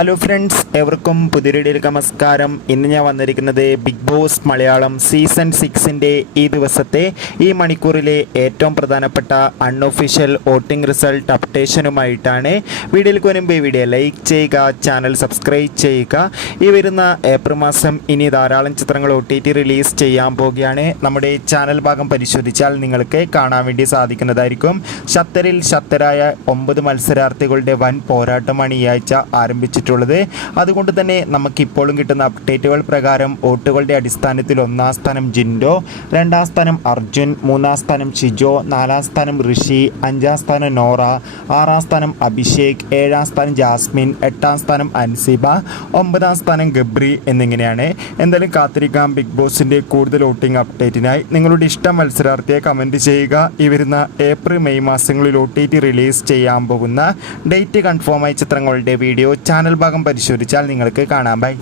Hello friends, എവർക്കും പുതിയൊരു നമസ്കാരം. ഇന്ന് ഞാൻ വന്നിരിക്കുന്നത് ബിഗ് ബോസ് മലയാളം സീസൺ 6ൻ്റെ ഈ ദിവസത്തെ ഈ മണിക്കൂറിലെ ഏറ്റവും പ്രധാനപ്പെട്ട അൺഒഫീഷ്യൽ വോട്ടിംഗ് റിസൾട്ട് അപ്ഡേഷനുമായിട്ടാണ്. വീഡിയോയിലേക്ക് വരുമ്പോൾ ഈ വീഡിയോ ലൈക്ക് ചെയ്യുക, ചാനൽ സബ്സ്ക്രൈബ് ചെയ്യുക. ഈ വരുന്ന ഏപ്രിൽ മാസം ഇനി ധാരാളം ചിത്രങ്ങൾ OTT റിലീസ് ചെയ്യാൻ പോവുകയാണ്. നമ്മുടെ ചാനൽ ഭാഗം പരിശോധിച്ചാൽ നിങ്ങൾക്ക് കാണാൻ വേണ്ടി സാധിക്കുന്നതായിരിക്കും. ഷത്തറിൽ ഷത്തരായ 9 മത്സരാർത്ഥികളുടെ വൻ പോരാട്ടമാണ് ഈ ആഴ്ച ആരംഭിച്ചിട്ടുള്ളത്. അതുകൊണ്ട് തന്നെ നമുക്കിപ്പോഴും കിട്ടുന്ന അപ്ഡേറ്റുകൾ പ്രകാരം വോട്ടുകളുടെ അടിസ്ഥാനത്തിൽ 1-ാം സ്ഥാനം ജിൻഡോ, 2-ാം സ്ഥാനം അർജുൻ, 3-ാം സ്ഥാനം ഷിജോ, 4-ാം സ്ഥാനം ഋഷി, 5-ാം സ്ഥാനം നോറ, 6-ാം സ്ഥാനം അഭിഷേക്, 7-ാം സ്ഥാനം ജാസ്മിൻ, 8-ാം സ്ഥാനം അൻസിബ, 9-ാം സ്ഥാനം ഗബ്രി എന്നിങ്ങനെയാണ്. എന്തായാലും കാത്തിരിക്കാം ബിഗ് ബോസിൻ്റെ കൂടുതൽ വോട്ടിംഗ് അപ്ഡേറ്റിനായി. നിങ്ങളുടെ ഇഷ്ടം മത്സരാർത്ഥിയെ കമൻറ്റ് ചെയ്യുക. ഈ വരുന്ന ഏപ്രിൽ മെയ് മാസങ്ങളിൽ OTT റിലീസ് ചെയ്യാൻ പോകുന്ന ഡേറ്റ് കൺഫേമായ ചിത്രങ്ങളുടെ വീഡിയോ ചാനൽ ഭാഗം പരിശോധിച്ചാൽ നിങ്ങൾക്ക് കാണാം. ബൈ.